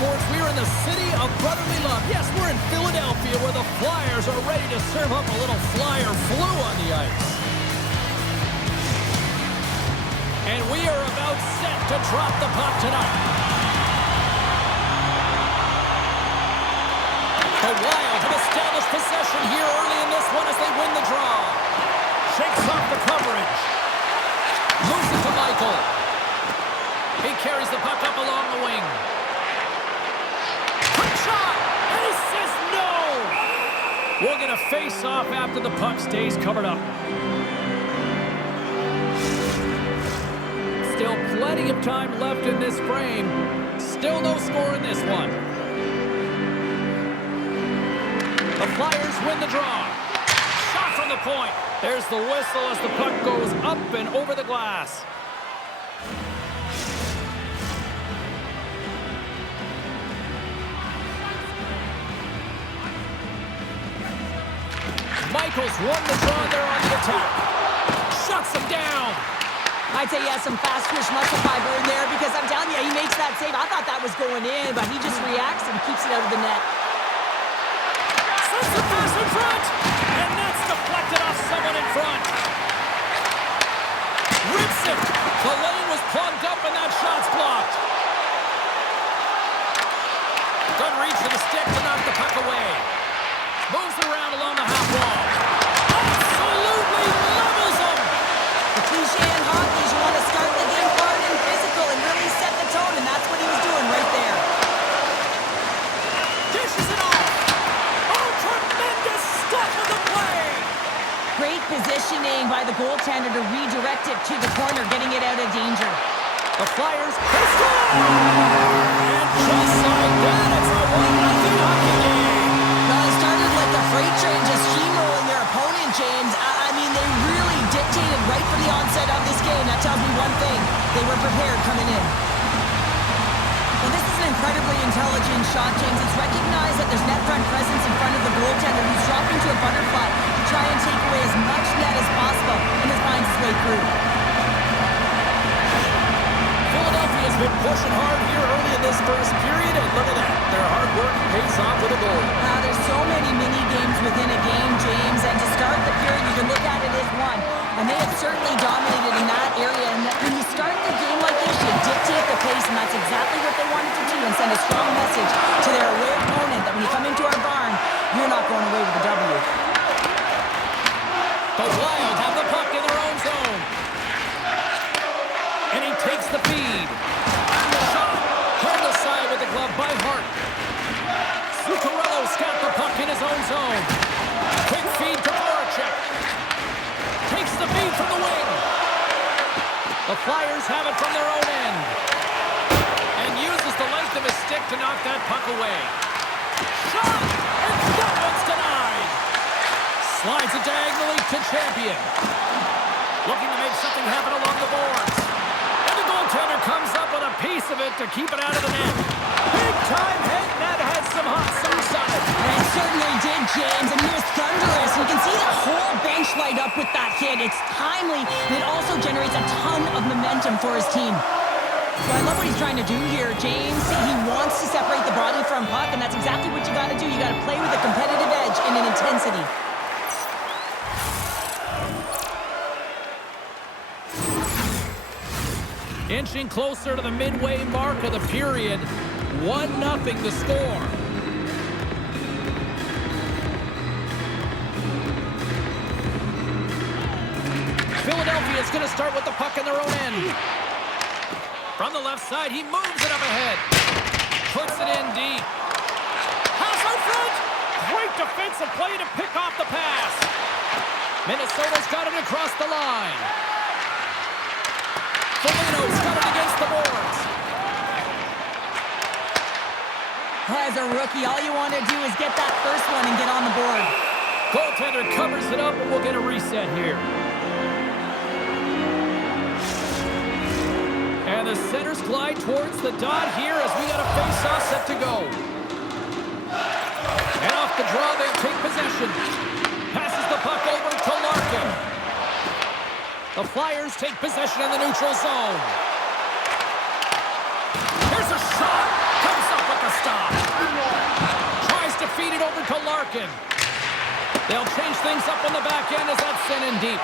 sports. We are in the city of brotherly love. Yes, we're in Philadelphia where the Flyers are ready to serve up a little Flyer flu on the ice. And we are about set to drop the puck tonight. The Wild have established possession here early in this one as they win the draw. Shakes off the coverage. Moves it to Michael. He carries the puck up along the wing. Quick shot! And he says no! We'll get a face-off after the puck stays covered up. Still plenty of time left in this frame. Still no score in this one. The Flyers win the draw. Shot from the point. There's the whistle as the puck goes up and over the glass. Michaels won the draw there on the attack. Shuts him down. I'd say he has some fast twitch muscle fiber in there because I'm telling you, he makes that save. I thought that was going in, but he just reacts and keeps it out of the net. Sends the pass in front, and that's deflected off someone in front. Rips it. The lane was plugged up, and that shot's blocked. Good reach for the stick to knock the puck away. Moves around along the half wall. Absolutely levels him. The cliche in hockey is you want to start the game hard and physical and really set the tone, and that's what he was doing right there. Dishes it off. Oh, tremendous stuff of the play. Great positioning by the goaltender to redirect it to the corner, getting it out of danger. The Flyers, they score! And just like that, it's a 1-0 hockey game. Well, it started like the freight train just steamrolling their opponent, James. I mean, they really dictated right from the onset of this game. That tells me one thing. They were prepared coming in. Well, this is an incredibly intelligent shot, James. It's recognized that there's net front presence in front of the goaltender who's dropping to a butterfly to try and take away as much net as possible, and it finds its way through. Philadelphia has been pushing hard here early in this first period, and look at that. Their hard work pays off with a goal. There's so many mini-games within a game, James, and to start the period, you can look at it as one. And they have certainly dominated in that area. And when you start the game like this, you dictate the pace, and that's exactly what they wanted to do and send a strong message to their away opponent that when you come into our barn, you're not going away with a W. The Wild have the puck in their own zone. And he takes the feed. Shot. Turned aside with the glove by Hart. Zuccarello's got the puck in his own zone. Quick feed to Voracek. Takes the feed from the wing. The Flyers have it from their own end. And uses the length of his stick to knock that puck away. Shot! And that one's denied. Slides it diagonally to Champion. Looking to make something happen along the boards. And the goaltender comes up with a piece of it to keep it out of the net. Big time hit, and that had some hot sauce on it. It certainly did, James, and he was thunderous. You can see the whole bench light up with that hit. It's timely, and it also generates a ton of momentum for his team. So I love what he's trying to do here, James. He wants to separate the body from puck, and that's exactly what you got to do. You got to play with a competitive edge and an intensity. Inching closer to the midway mark of the period. 1-0 the score. Philadelphia is going to start with the puck in their own end. From the left side, he moves it up ahead. Puts it in deep. Pass out front. Great defensive play to pick off the pass. Minnesota's got it across the line. Foligno's got it against the boards. As a rookie, all you want to do is get that first one and get on the board. Goaltender covers it up, and we'll get a reset here. And the centers glide towards the dot here as we got a face-off set to go. And off the draw, they'll take possession. Passes the puck over to Larkin. The Flyers take possession in the neutral zone. Here's a shot. Comes up with the things up on the back end as that's sent in deep.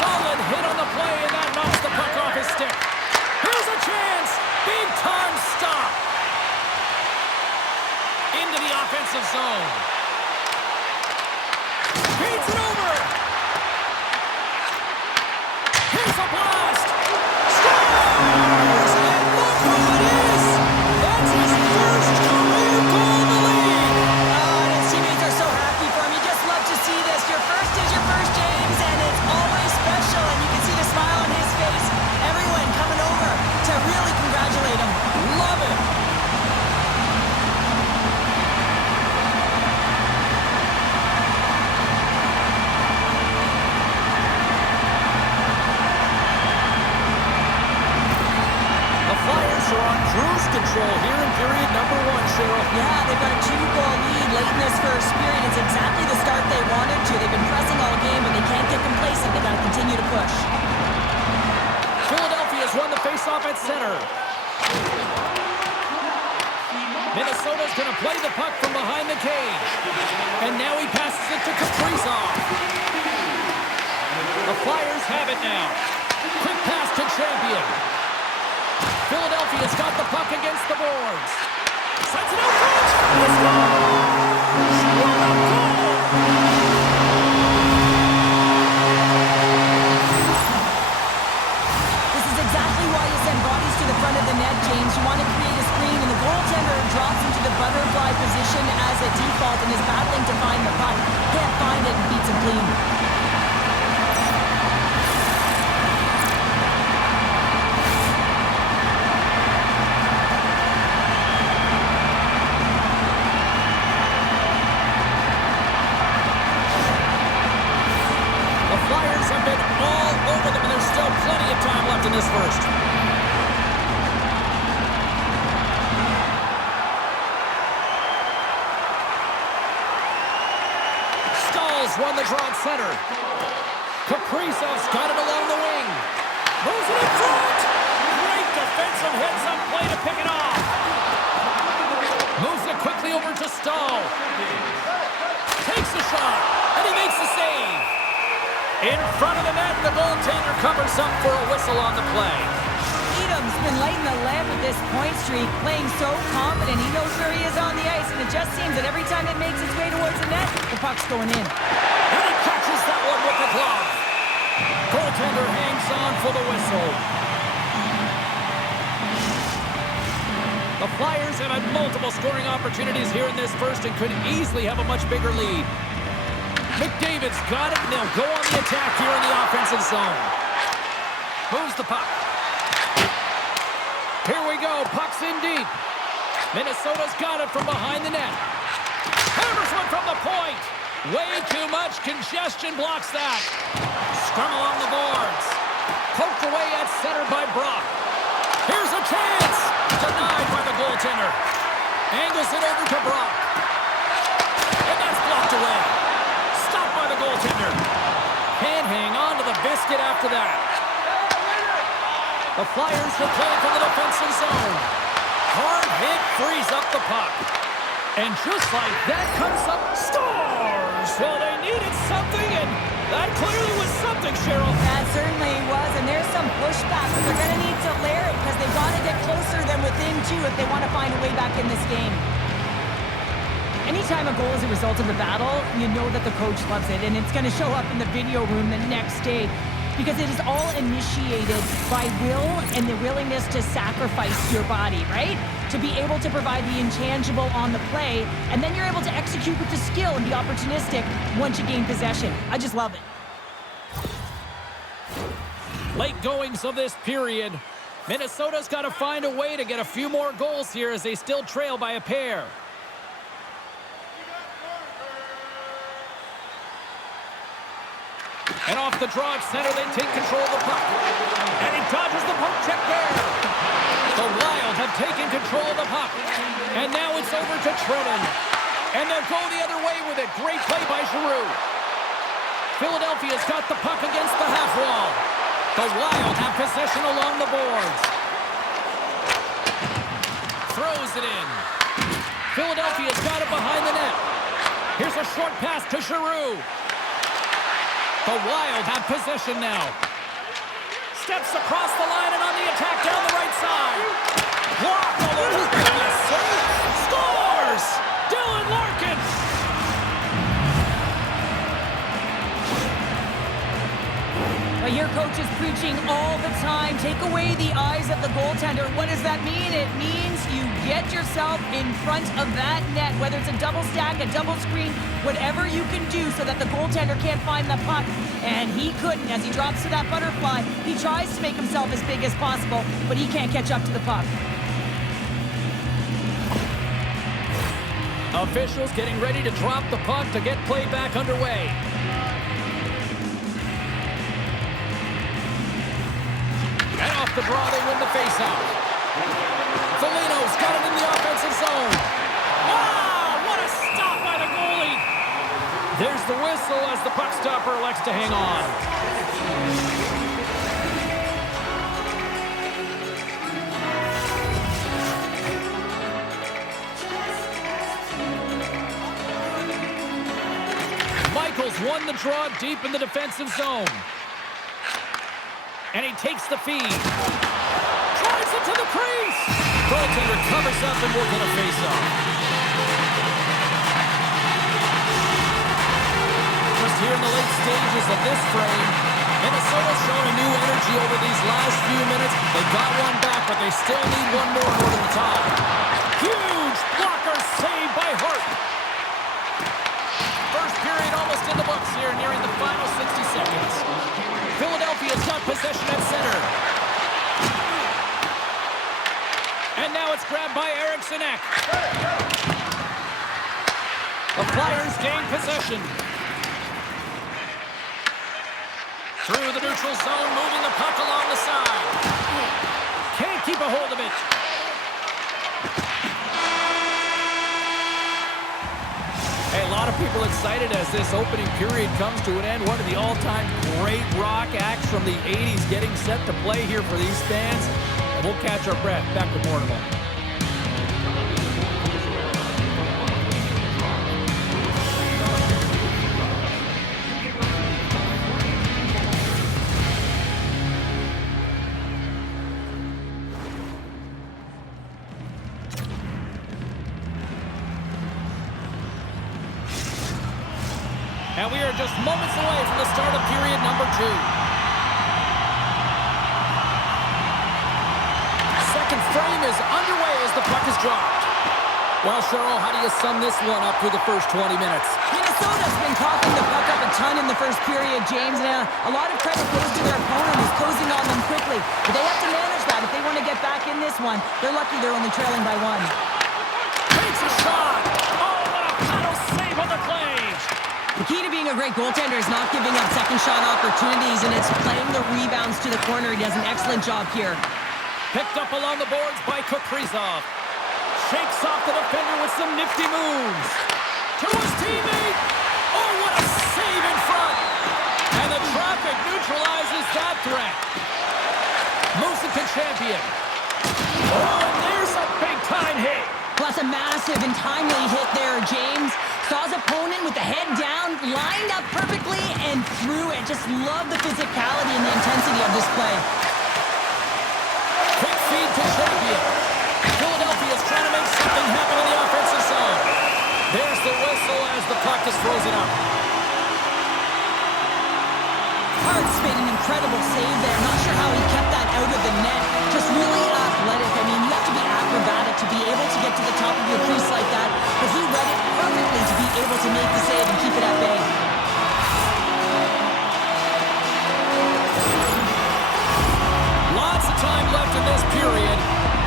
Solid hit on the play, and that knocks the puck off his stick. Here's a chance. Big time stop. Into the offensive zone. Beats it over. Here's a blast. Scores! And look who it is. That's his first career goal in the league. And his teammates are so happy for him. You just love to see this. Your first is your first, James, and it's always special. And you can see the smile on his face. Everyone coming over to really congratulate him. Love it. Cruise control here in period number 1, Cheryl. Yeah, they've got a 2-goal lead late in this first period. It's exactly the start they wanted to. They've been pressing all game, but they can't get complacent. They've got to continue to push. Philadelphia's won the faceoff at center. Minnesota's going to play the puck from behind the cage. And now he passes it to Kaprizov. The Flyers have it now. Quick pass to Champion. Philadelphia's got the puck against the boards. Sends it out front. He scores! What a goal! This is exactly why you send bodies to the front of the net, James. You want to create a screen, and the goaltender drops into the butterfly position as a default and is battling to find the puck. Can't find it and beats him clean. In this first. Stalls won the draw at center. Kaprizov's got it along the wing. Moves it in front. Great defensive heads-up play to pick it off. Moves it quickly over to Stahl. Takes the shot, and he makes the save. In front of the net, the goaltender covers up for a whistle on the play. Edam's been lighting the lamp with this point streak, playing so confident. He knows where he is on the ice, and it just seems that every time it makes its way towards the net, the puck's going in. And he catches that one with the glove. Goaltender hangs on for the whistle. The Flyers have had multiple scoring opportunities here in this first and could easily have a much bigger lead. McDavid's got it, and they'll go on the attack here in the offensive zone. Moves the puck. Here we go, puck's in deep. Minnesota's got it from behind the net. Hammers one from the point. Way too much congestion blocks that. Scrum along the boards. Poked away at center by Brock. Here's a chance. Denied by the goaltender. Angles it over to Brock. And that's blocked away. By the goaltender. Can't hang on to the biscuit after that. The Flyers will play it from the defensive zone. Hard hit frees up the puck. And just like that comes up Stars. Well, they needed something, and that clearly was something, Cheryl. That certainly was, and there's some pushback, but they're going to need to layer it because they've got to get closer than within 2 if they want to find a way back in this game. Anytime a goal is a result of a battle, you know that the coach loves it, and it's going to show up in the video room the next day because it is all initiated by will and the willingness to sacrifice your body, right? To be able to provide the intangible on the play, and then you're able to execute with the skill and be opportunistic once you gain possession. I just love it. Late goings of this period. Minnesota's got to find a way to get a few more goals here as they still trail by a pair. And off the draw at center, they take control of the puck. And he dodges the poke check there. The Wild have taken control of the puck. And now it's over to Trenton. And they'll go the other way with it. Great play by Giroux. Philadelphia's got the puck against the half wall. The Wild have possession along the boards. Throws it in. Philadelphia's got it behind the net. Here's a short pass to Giroux. The Wild have possession now. Steps across the line and on the attack down the right side. Blocked all over. Yes, sir. Scores! Dylan Larkin. But your coach is preaching all the time. Take away the eyes of the goaltender. What does that mean? It means you get yourself in front of that net, whether it's a double stack, a double screen, whatever you can do so that the goaltender can't find the puck. And he couldn't. As he drops to that butterfly, he tries to make himself as big as possible, but he can't catch up to the puck. Officials getting ready to drop the puck to get play back underway. And off the draw, they win the faceout. Foligno's got it in the offensive zone. Wow, what a stop by the goalie. There's the whistle as the puck stopper elects to hang on. Michaels won the draw deep in the defensive zone. And he takes the feed. Drives it to the crease. Goaltender covers up and will get a face-off. Just here in the late stages of this frame, Minnesota's shown a new energy over these last few minutes. They got one back, but they still need one more in order to tie. Huge blocker save by Hart. First period almost in the books here, nearing the final 60 seconds. Philadelphia's got possession at center. And now it's grabbed by Eriksson Ek. The Flyers gain possession. Through the neutral zone, moving the puck along the side. Can't keep a hold of it. Hey, a lot of people excited as this opening period comes to an end. One of the all-time great rock acts from the 80s getting set to play here for these fans. And we'll catch our breath. Back with more in a moment. And we are just moments away from the start of period number 2. Second frame is underway as the puck is dropped. Well, Cheryl, how do you sum this one up through the first 20 minutes? Minnesota's been coughing the puck up a ton in the first period, James. And a lot of credit goes to their opponent who's closing on them quickly. But they have to manage that. If they want to get back in this one, they're lucky they're only trailing by 1. Takes a shot. Oh, what a paddle save on the play. The key to being a great goaltender is not giving up second shot opportunities, and it's playing the rebounds to the corner. He does an excellent job here. Picked up along the boards by Kaprizov. Shakes off the defender with some nifty moves. To his teammate. Oh, what a save in front. And the traffic neutralizes that threat. Moves it to Champion. Oh, and there's a big-time hit. Plus a massive and timely hit there, James. Saw his opponent with the head down, lined up perfectly, and threw it. Just love the physicality and the intensity of this play. Quick feed to Champion. Philadelphia's trying to make something happen in the offensive zone. There's the whistle as the puck is frozen up. Hart's made an incredible save there. Not sure how he kept that out of the net. Just really athletic. I mean, you have to be acrobatic to be able to get to the top of your crease like that. But he read it perfectly to be able to make the save and keep it at bay. Lots of time left in this period.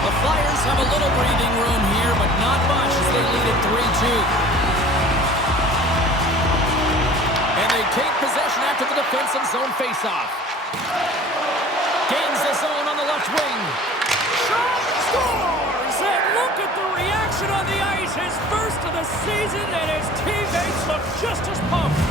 The Flyers have a little breathing room here, but not much as they lead it 3-2. And they take possession after the defensive zone faceoff. Gains the zone on the left wing. Shot scores! And look at the reaction on the ice. His first of the season, and his teammates look just as pumped.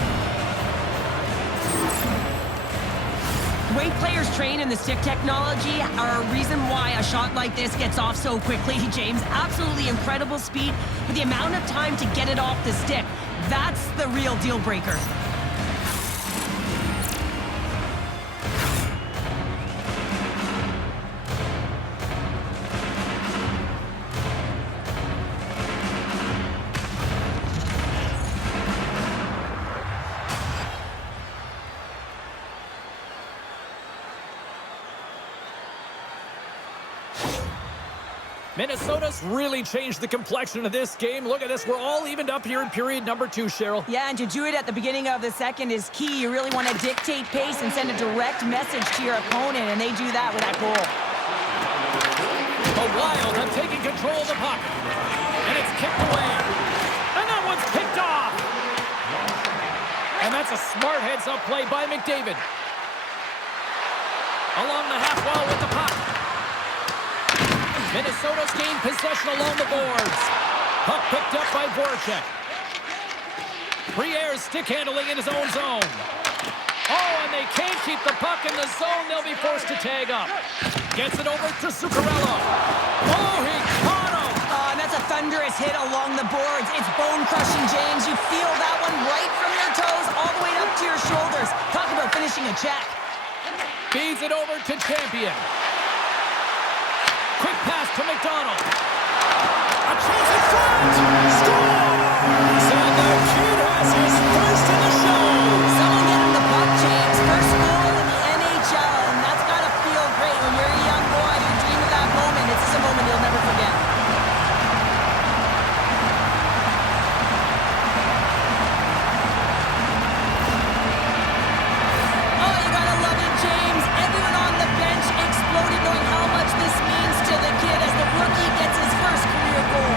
The way players train in the stick technology are a reason why a shot like this gets off so quickly, James. Absolutely incredible speed, but the amount of time to get it off the stick, that's the real deal breaker. Minnesota's really changed the complexion of this game. Look at this. We're all evened up here in period number 2, Cheryl. Yeah, and to do it at the beginning of the second is key. You really want to dictate pace and send a direct message to your opponent, and they do that with that goal. The Wild have taken control of the puck, and it's kicked away. And that one's picked off. And that's a smart heads-up play by McDavid. Along the half wall with the puck. Minnesota's gained possession along the boards. Puck picked up by Voracek. Brière's stick handling in his own zone. Oh, and they can't keep the puck in the zone. They'll be forced to tag up. Gets it over to Zuccarello. Oh, he caught him. And that's a thunderous hit along the boards. It's bone-crushing, James. You feel that one right from your toes all the way up to your shoulders. Talk about finishing a check. Feeds it over to Champion. Quick pass to McDonald. A chance in front. Scores! And the Kid has his first in the show. Someone get him the puck, James. First goal in the NHL, and that's got to feel great. When you're a young boy, you dream of that moment. It's just a moment you'll never forget. Oh, you gotta love it, James. Everyone on the bench exploded knowing how much this means to the kid as the rookie gets his first career goal.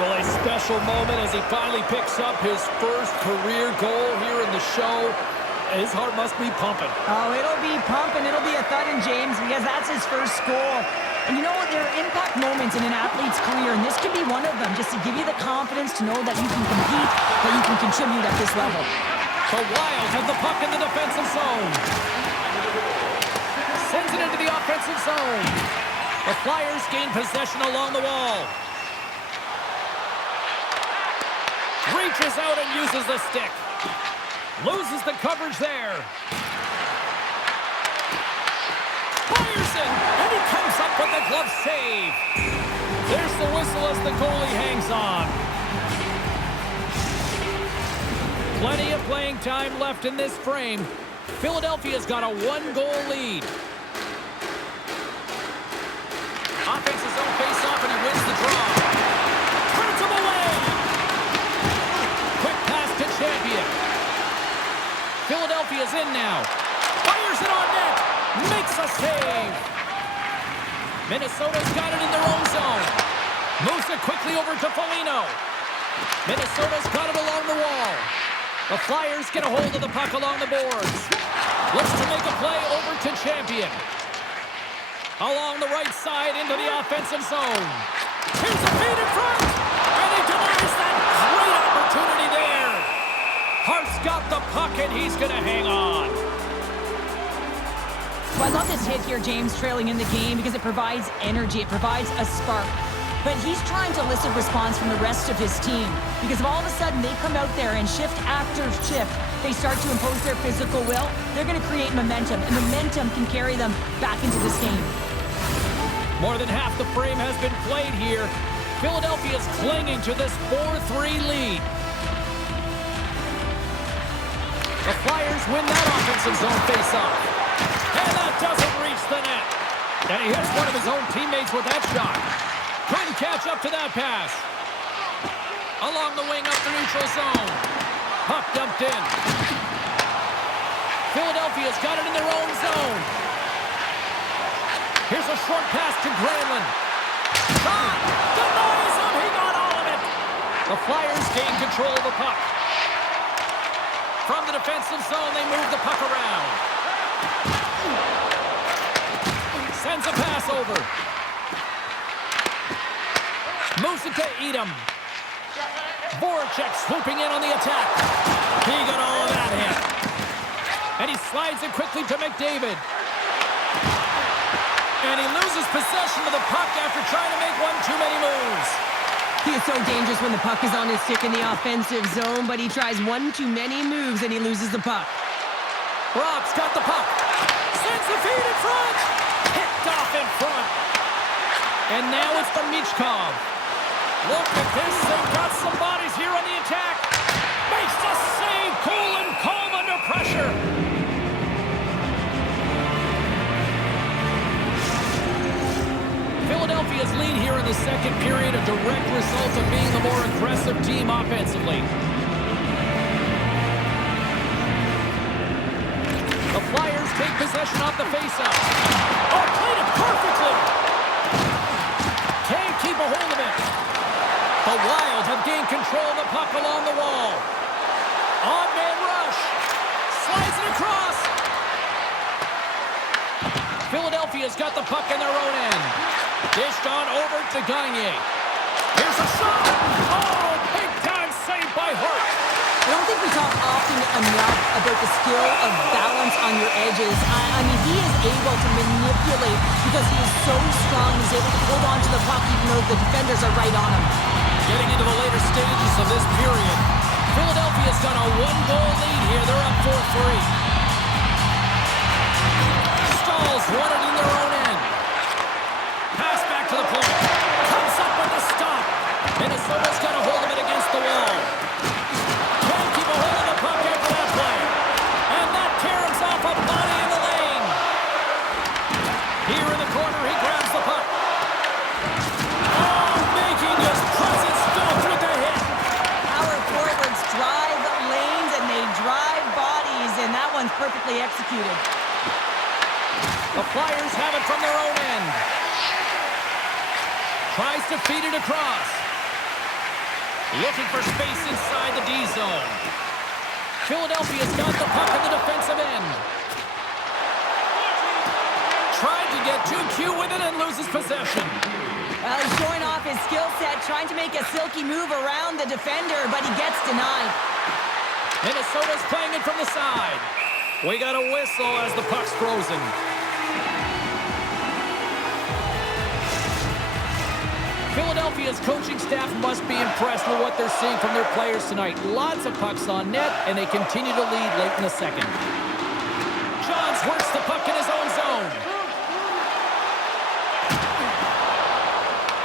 Well, a special moment as he finally picks up his first career goal here in the show. His heart must be pumping. Oh, it'll be pumping. It'll be a thudding, James, because that's his first goal. And you know what? There are impact moments in an athlete's career, and this could be one of them, just to give you the confidence to know that you can compete, that you can contribute at this level. The Wild have the puck in the defensive zone. Sends it into the offensive zone. The Flyers gain possession along the wall. Reaches out and uses the stick. Loses the coverage there. Fires it, and he comes up with the glove save. There's the whistle as the goalie hangs on. Plenty of playing time left in this frame. Philadelphia's got a 1-goal lead. Offensive zone face-off, and he wins the draw. Turns him away. Quick pass to Champion. Philadelphia's in now. Fires it on net. Makes a save. Minnesota's got it in their own zone. Moves it quickly over to Foligno. Minnesota's got it along the wall. The Flyers get a hold of the puck along the boards. Looks to make a play over to Champion. Along the right side into the offensive zone. Here's a feed in front. And he denies that great opportunity there. Hart's got the puck, and he's going to hang on. Well, I love this hit here, James, trailing in the game because it provides energy. It provides a spark. But he's trying to elicit response from the rest of his team because if all of a sudden they come out there and shift after shift, they start to impose their physical will, they're going to create momentum, and momentum can carry them back into this game. More than half the frame has been played here. Philadelphia's clinging to this 4-3 lead. The Flyers win that offensive zone faceoff. And that doesn't reach the net. And he hits one of his own teammates with that shot. Couldn't catch up to that pass. Along the wing up the neutral zone. Puck dumped in. Philadelphia's got it in their own zone. Here's a short pass to Granlund. Shot! Denies him! He got all of it! The Flyers gain control of the puck. From the defensive zone, they move the puck around. Sends a pass over. Moves it to Edom. Voracek swooping in on the attack. He got all of that hit. And he slides it quickly to McDavid. And he loses possession of the puck after trying to make one too many moves. He is so dangerous when the puck is on his stick in the offensive zone, but he tries one too many moves and he loses the puck. Brock's got the puck. Sends the feed in front. Picked off in front. And now it's from Michkov. Look at this. They've got some bodies here on the attack. Makes the save. Cool and calm under pressure. Philadelphia's lead here in the second period, a direct result of being the more aggressive team offensively. The Flyers take possession off the faceoff. Oh, played it perfectly. Can't keep a hold of it. The Wild have gained control of the puck along the wall. On-man rush. Slides it across. Philadelphia's got the puck in their own end. Dished on over to Gagner. Here's a shot. Oh, big-time save by Hart. I don't think we talk often enough about the skill of balance on your edges. I mean, he is able to manipulate because he is so strong. He's able to hold on to the puck even though the defenders are right on him. Getting into the later stages of this period, Philadelphia's got a one-goal lead here. They're up 4-3. Stalls won it in their own end. Pass back to the point. Comes up with a stop. Minnesota's got a hold of it against the wall. Can't keep a hold of the puck after that play. And that caroms off a body in the lane. Here in the corner, he grabs the puck. Oh, making his presence felt with the hit. Our forwards drive lanes and they drive bodies, and that one's perfectly executed. The Flyers have it from their own end. Tries to feed it across. Looking for space inside the D zone. Philadelphia's got the puck in the defensive end. Tried to get too cute with it and loses possession. Well, he's showing off his skill set, trying to make a silky move around the defender, but he gets denied. Minnesota's playing it from the side. We got a whistle as the puck's frozen. Philadelphia's coaching staff must be impressed with what they're seeing from their players tonight. Lots of pucks on net, and they continue to lead late in the second. Johns works the puck in his own zone.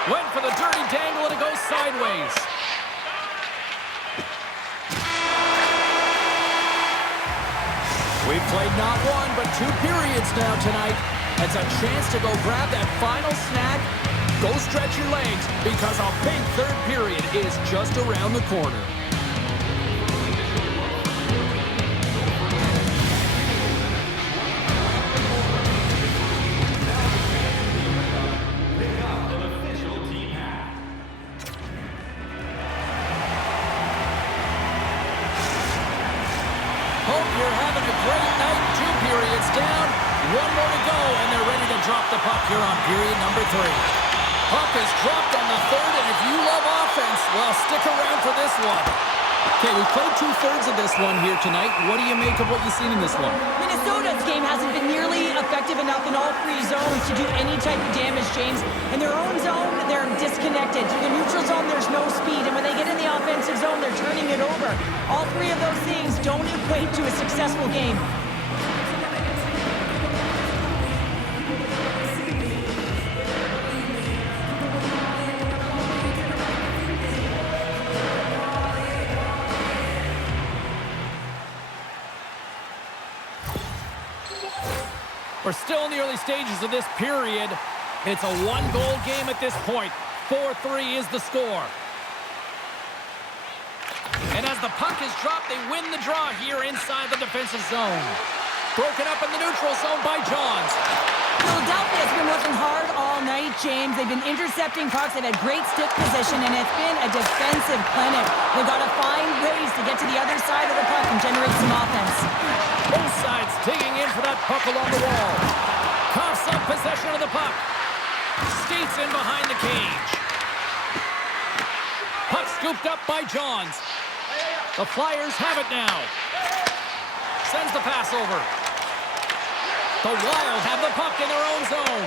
Went for the dirty dangle, and it goes sideways. We've played not one, but two periods now tonight. It's a chance to go grab that final snack. Go stretch your legs, because a big third period is just around the corner. Hope you're having a great night. Two periods down, one more to go, and they're ready to drop the puck here on period number 3. Puck is dropped on the third, and if you love offense, well, stick around for this one. Okay, we've played 2/3 of this one here tonight. What do you make of what you've seen in this one? Minnesota's game hasn't been nearly effective enough in all three zones to do any type of damage, James. In their own zone, they're disconnected. Through the neutral zone, there's no speed, and when they get in the offensive zone, they're turning it over. All three of those things don't equate to a successful game. We're still in the early stages of this period. It's a one-goal game at this point. 4-3 is the score. And as the puck is dropped, they win the draw here inside the defensive zone. Broken up in the neutral zone by Johns. Philadelphia's been working hard all night, James. They've been intercepting pucks. They've had great stick position, and it's been a defensive clinic. They've got to find ways to get to the other side of the puck and generate some offense. Both sides digging in for that puck along the wall. Coughs up possession of the puck. Skates in behind the cage. Puck scooped up by Johns. The Flyers have it now. Sends the pass over. The Wild have the puck in their own zone.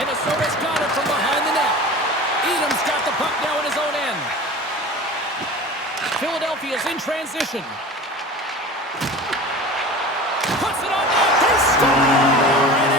Minnesota's got it from behind the net. Edam's got the puck now in his own end. Philadelphia's in transition. Puts it on net. They score!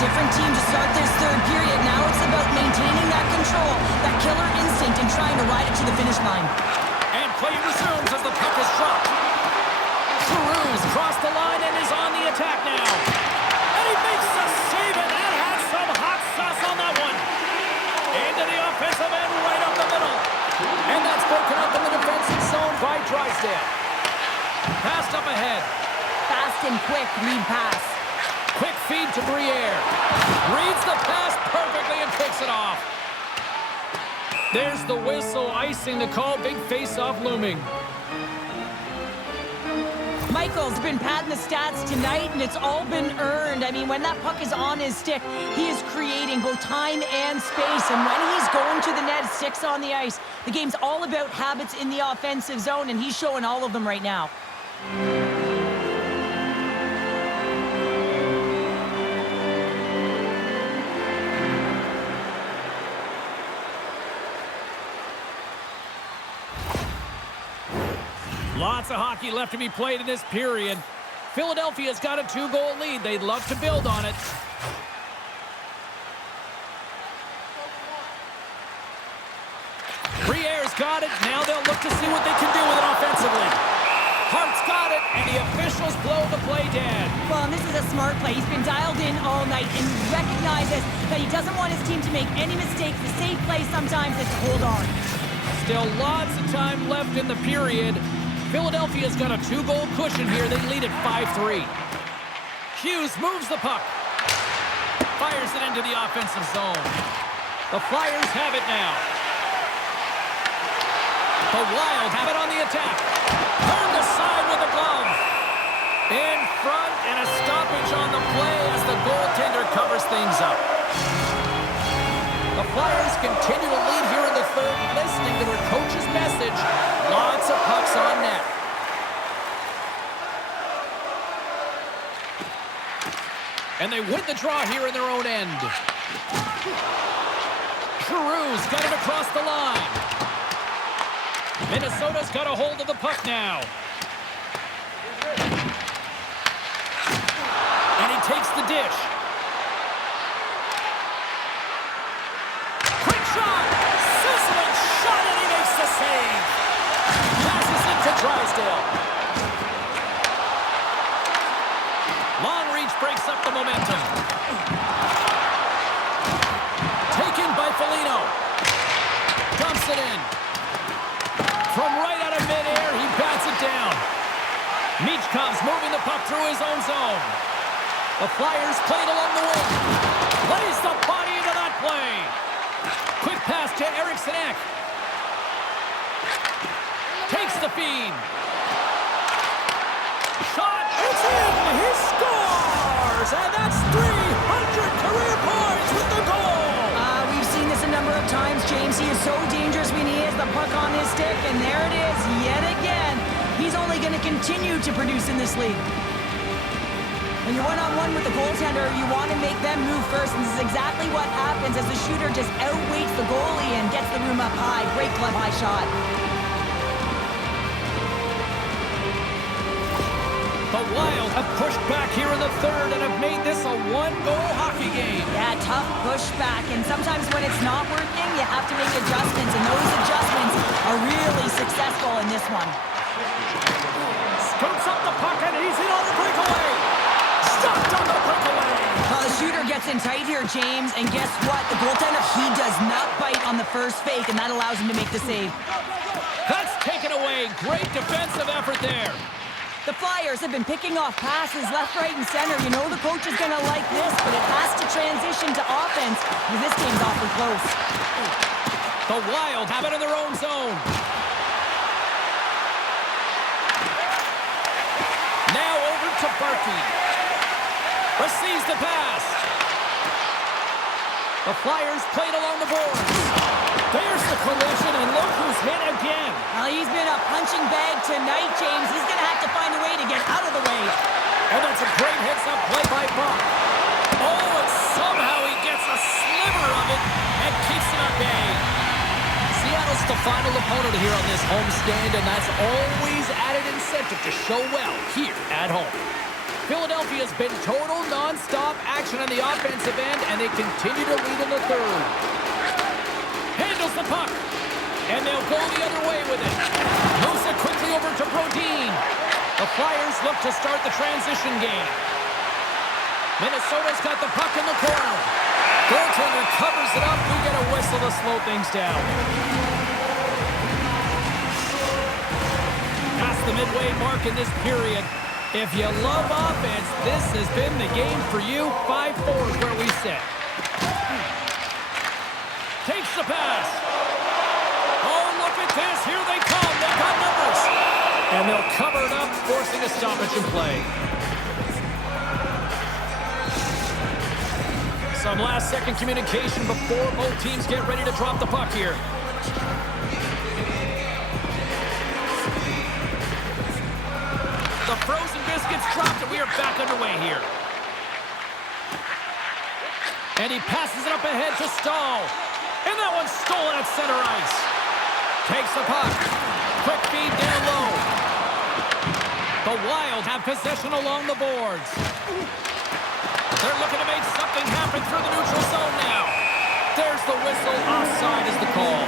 different team to start this third period. Now it's about maintaining that control, that killer instinct, and trying to ride it to the finish line. And play resumes as the puck is dropped. Giroux's crossed the line and is on the attack now. And he makes the save, and that has some hot sauce on that one. Into the offensive end, right up the middle. And that's broken up in the defensive zone by Drysdale. Passed up ahead. Fast and quick lead pass. Quick feed to Briere. Reads the pass perfectly and kicks it off. There's the whistle, icing the call. Big face-off looming. Michael's been padding the stats tonight, and it's all been earned. I mean, when that puck is on his stick, he is creating both time and space. And when he's going to the net, sticks on the ice, the game's all about habits in the offensive zone, and he's showing all of them right now. Lots of hockey left to be played in this period. Philadelphia's got a 2-goal lead. They'd love to build on it. Briere's got it. Now they'll look to see what they can do with it offensively. Hart's got it, and the officials blow the play dead. Well, and this is a smart play. He's been dialed in all night and recognizes that he doesn't want his team to make any mistakes. The safe play sometimes is to hold on. Still lots of time left in the period. Philadelphia's got a 2-goal cushion here. They lead at 5-3. Hughes moves the puck. Fires it into the offensive zone. The Flyers have it now. The Wild have it on the attack. Turned aside with a glove. In front, and a stoppage on the play as the goaltender covers things up. The Flyers continue to lead here in the third, listening to their coach's message. Lots of pucks on net. And they win the draw here in their own end. Giroux's got it across the line. Minnesota's got a hold of the puck now. And he takes the dish. Quick shot! Sizzling shot, and he makes the save. Passes it to Drysdale. Long reach breaks up the momentum. Taken by Foligno. Dumps it in. From right out of midair, he bats it down. Michkov's moving the puck through his own zone. The Flyers played along the wing. Plays the body into that play. Quick pass to Eriksson Ek. Takes the feed. Shot, it's in! He scores! And that's 300 career points with the goal! We've seen this a number of times, James. He is so dangerous when he has the puck on his stick, and there it is yet again. He's only going to continue to produce in this league. When you're one-on-one with the goaltender, you want to make them move first, and this is exactly what happens as the shooter just outweights the goalie and gets the room up high. Great glove high shot. The Wild have pushed back here in the third and have made this a one-goal hockey game. Yeah, tough pushback, and sometimes when it's not working, you have to make adjustments, and those adjustments are really successful in this one. Scoops up the puck, and he's in on the breakaway. Stopped on the breakaway. Well, the shooter gets in tight here, James, and guess what? The goaltender, he does not bite on the first fake, and that allows him to make the save. That's taken away. Great defensive effort there. The Flyers have been picking off passes left, right, and center. You know the coach is going to like this, but it has to transition to offense, because this game's awfully close. The Wild have it in their own zone. Now over to Barkey. Receives the pass. The Flyers played along the boards. There's the collision, and look who's hit again. Well, he's been a punching bag tonight, James. He's going to have to find a way to get out of the way. And that's a great heads-up play by Buck. Oh, and somehow he gets a sliver of it and keeps it at bay. Seattle's the final opponent here on this homestand, and that's always added incentive to show well here at home. Philadelphia's been total non-stop action on the offensive end, and they continue to lead in the third. Handles the puck, and they'll go the other way with it. Moves it quickly over to Brodin. The Flyers look to start the transition game. Minnesota's got the puck in the corner. Goaltender covers it up. We get a whistle to slow things down. Past the midway mark in this period. If you love offense, this has been the game for you. 5-4 is where we sit. Takes the pass. Oh, look at this. Here they come. They've got numbers. And they'll cover it up, forcing a stoppage in play. Some last-second communication before both teams get ready to drop the puck here. The frozen biscuits dropped, and we are back underway here. And he passes it up ahead to Stahl. And that one's stolen at center ice. Takes the puck. Quick feed down low. The Wild have possession along the boards. They're looking to make something happen through the neutral zone now. There's the whistle. Offside is the call.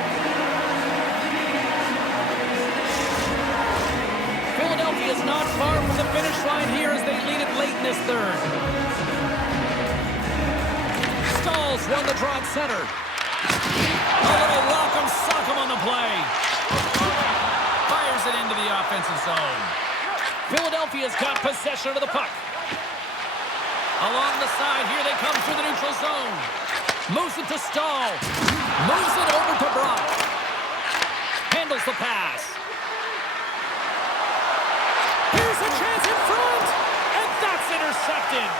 Philadelphia is not far from the finish line here as they lead it late in this third. Stahl's won the draw at center. A little rock'em sock'em on the play. Fires it into the offensive zone. Philadelphia's got possession of the puck. Along the side, here they come through the neutral zone. Moves it to Stahl. Moves it over to Brock. Handles the pass. Here's a chance in front. And that's intercepted.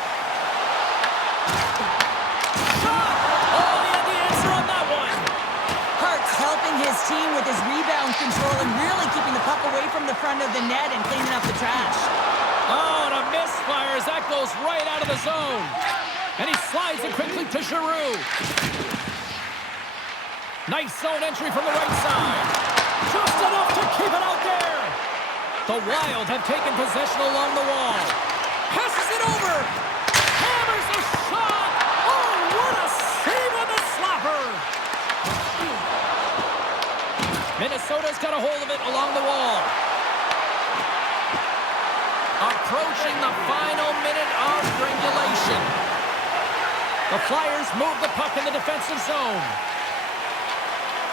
Shot! Oh, he had the answer on that one. Hart's helping his team with his rebound control and really keeping the puck away from the front of the net and cleaning up the trash. Oh, and a misfire as that goes right out of the zone. And he slides it quickly to Giroux. Nice zone entry from the right side. Just enough to keep it out there. The Wild have taken possession along the wall. Passes it over. Hammers a shot. Oh, what a save on the slapper. Minnesota's got a hold of it along the wall. Approaching the final minute of regulation. The Flyers move the puck in the defensive zone.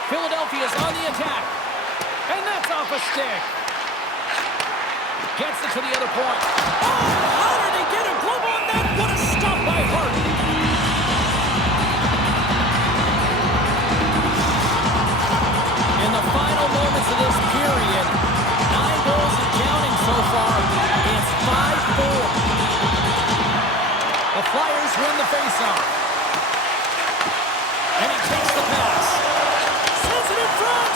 Philadelphia's on the attack. And that's off a stick. Gets it to the other point. Oh, how did he get a glove on that? What a stop by Hart. In the final moments of this period, 9 goals and counting so far. It's 5-4. The Flyers win the faceoff. And he takes the pass. Sends it in front.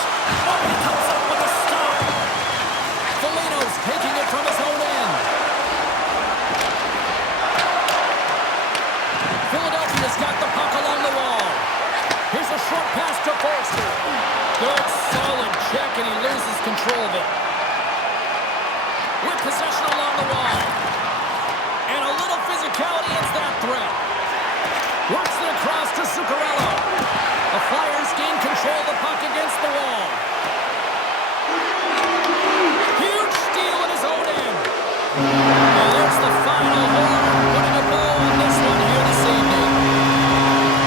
Oh, he comes up with a stop. Foligno's taking it from his own end. Philadelphia's got the puck along the wall. Here's a short pass to Forster. Good, solid check, and he loses control of it. With possession along the wall. And a little physicality ends that threat. Works it across to Zuccarello. The Flyers gain control of the puck against the wall. Huge steal at his own end. And there's the final horn, putting a bow on this one here this evening.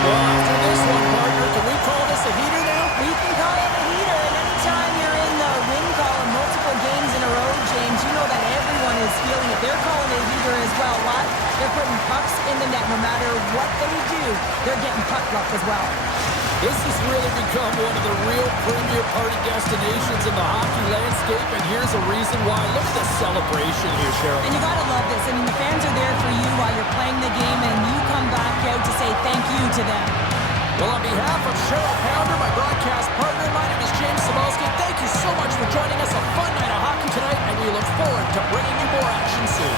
Well, after this one, partner, can we call this a heater now? We can call it a heater, and anytime you're in the win column multiple games in a row, James, you know that everyone is feeling it. They're calling it a heater as well. Why? They're putting pucks in the net. No matter what they do, they're getting puck luck as well. This has really become one of the real premier party destinations in the hockey landscape, and here's a reason why. Look at the celebration here, Cheryl. And you gotta love this. I mean, the fans are there for you while you're playing the game, and you come back out to say thank you to them. Well, on behalf of Cheryl Pounder, my broadcast partner, my name is James Cybulski. Thank you so much for joining us. A fun night of hockey tonight, and we look forward to bringing you more action soon.